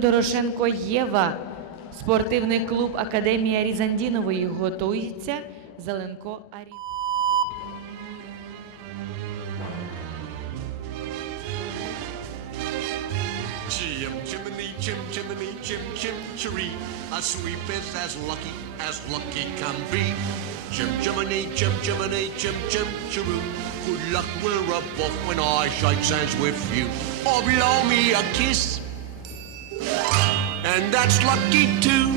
Дорошенко Єва. Спортивний клуб Академія Різандінової готується. Зеленко Арі. Chim chimney, chim chimney, chim chim chiree. A sweep is as lucky as lucky can be. Chim chimney, chim chimney, chim chim chiroo. Good luck, we're above when I shake hands with you. Or blow me a kiss. And that's lucky too.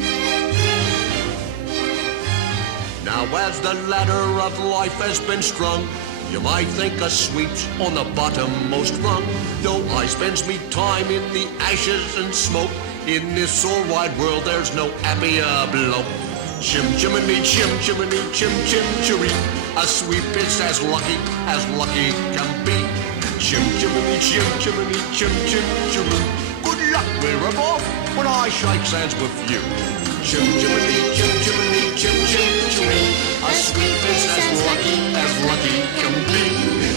Now as the ladder of life has been strung, you might think a sweep's on the bottommost rung. Though I spends me time in the ashes and smoke, in this all wide world there's no happier bloke. Chim chimney, chim chimney, chim chim chiree. A sweep is as lucky as lucky can be. Chim chimney, chim chimney, chim chim chiroo. We're above when I shake hands with you. Chim chimney, chim chimney, chim chim chiree. A sweep is as lucky as lucky can be.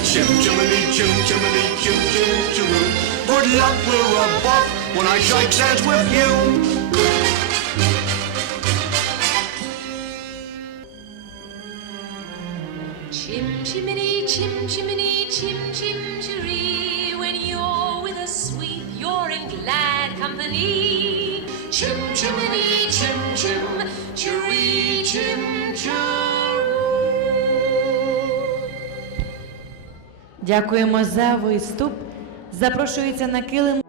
Chim chimney, chim chimney, chim chim chiroo. Good luck, we're above when I shake hands with you. Chim chimney, chim chimney, chim chim chiree. Company. Chim chimney, chim chim chiree, chim chiroo. Дякуємо за виступ. Запрошується на килим